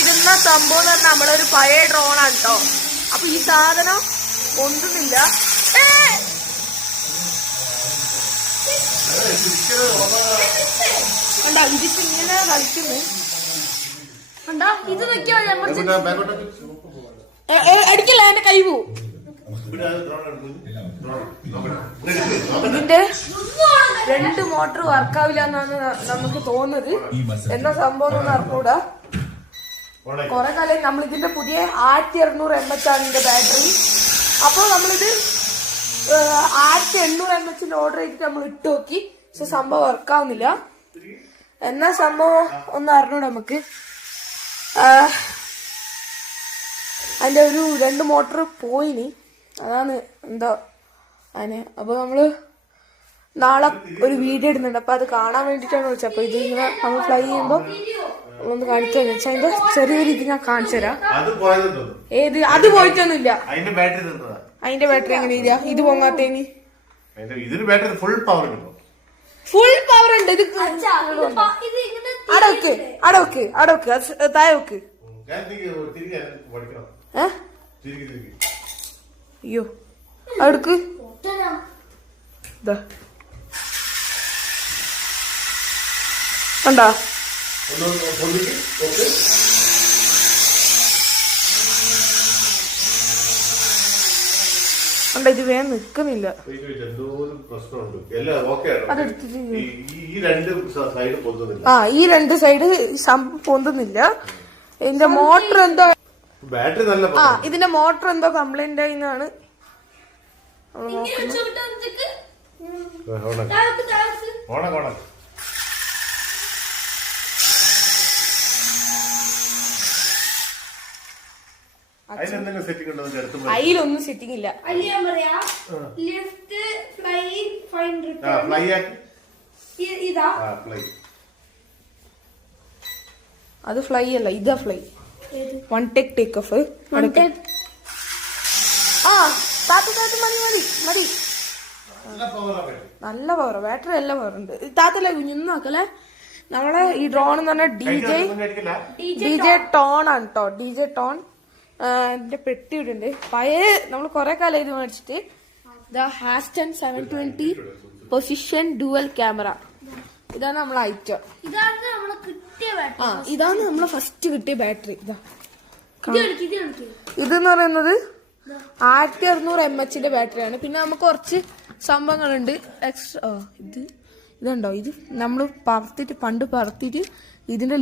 ഇരുന്ന സംഭവം എന്ന് പറഞ്ഞാൽ നമ്മളൊരു പഴയ ഡ്രോണാണ് കേട്ടോ. അപ്പൊ ഈ സാധനം ഒന്നുമില്ല. കണ്ടാ ഇതിപ്പോ ഇങ്ങനെ കളിക്കുന്നു. കണ്ടാ ഇത് നോക്കിയോ അടിക്കല്ല എന്റെ കൈ പോവും. ഇതിന്റെ 2 മോട്ടർ വർക്കാവില്ല എന്നാണ് നമുക്ക് തോന്നുന്നത്. എന്താ സംഭവം എന്ന് അറിഞ്ഞൂടാ. കൊറേ കാലം നമ്മൾ ഇതിന്റെ പുതിയ 1600 mAh ആണ് ഇതിന്റെ ബാറ്ററി. അപ്പോൾ നമ്മളിത് 1800 mAh ഓർഡർ ചെയ്തിട്ട് നമ്മൾ ഇട്ട് നോക്കി. പക്ഷെ സംഭവം വർക്കാവുന്നില്ല. എന്നാ സംഭവം ഒന്ന് അറിഞ്ഞൂടാ നമുക്ക്. അതിന്റെ ഒരു 2 മോട്ടർ പോയിനി. അതാണ് എന്താ അതിന്. അപ്പൊ നമ്മള് നാളെ ഒരു വീഡിയോ ഇടുന്നുണ്ട്. അപ്പൊ അത് കാണാൻ വേണ്ടിട്ടാണ് വിളിച്ചത്. അപ്പൊ ഇത് ഇങ്ങനെ നമ്മൾ ഫ്ലൈ ചെയ്യുമ്പോ ഒന്ന് കാണിക്കാന്ന് വെച്ചാൽ അതിന്റെ ചെറിയൊരു ഇത് ഞാൻ കാണിച്ചു തരാം. ഏത് അത് പോയിട്ടൊന്നുമില്ല. അതിന്റെ ബാറ്ററി എങ്ങനെ ഇല്ല ഇത് പൊങ്ങാത്തേന്? ഫുൾ പവർ ഉണ്ട്. ഇത് അടവക്ക് താഴെ അയ്യോ അടുക്ക് കണ്ടാ കണ്ട ഇത് വേഗം നിക്കുന്നില്ല. ഈ 2 സൈഡ് പൊന്തുന്നില്ല. ഇതിന്റെ മോട്ടർ എന്തോ ഇതിന്റെ മോട്ടർ എന്തോ കംപ്ലൈന്റ് ആയിന്നാണ് അതിലൊന്നും സെറ്റിംഗ് ഇല്ല. അത് ഫ്ലൈ അല്ല, ഇതാ ഫ്ലൈ. 1 take off. മതി നല്ല പവർ ബാറ്ററി നല്ല പവർ ഉണ്ട്. താത്തല്ലേ കുഞ്ഞൊന്നാക്കല്ലേ. നമ്മളെ ഈ ഡ്രോൺ എന്ന് പറഞ്ഞാൽ DJ ടോൺ ആണ് കേട്ടോ. DJ tone. ഇതിന്റെ പെട്ടി ഇടുന്നുണ്ട്. പഴയ നമ്മൾ കൊറേ കാലം ഇത് മേടിച്ചിട്ട്. ഹാസ്റ്റൺ 720 പൊസിഷൻ ഡുവൽ ക്യാമറ. ഇതാണ് നമ്മളെ ഐറ്റം. ഇതാണ് നമ്മളെ ഫസ്റ്റ് കിട്ടിയ ബാറ്ററി. ഇതെന്ന് പറയുന്നത് 1600 mAh ബാറ്ററിയാണ്. പിന്നെ നമുക്ക് കുറച്ച് സംഭവങ്ങളുണ്ട് എക്സ്ട്രാ. ഇതുണ്ടോ, ഇത് നമ്മൾ പണ്ട് പറത്തിട്ട് ഇതിന്റെ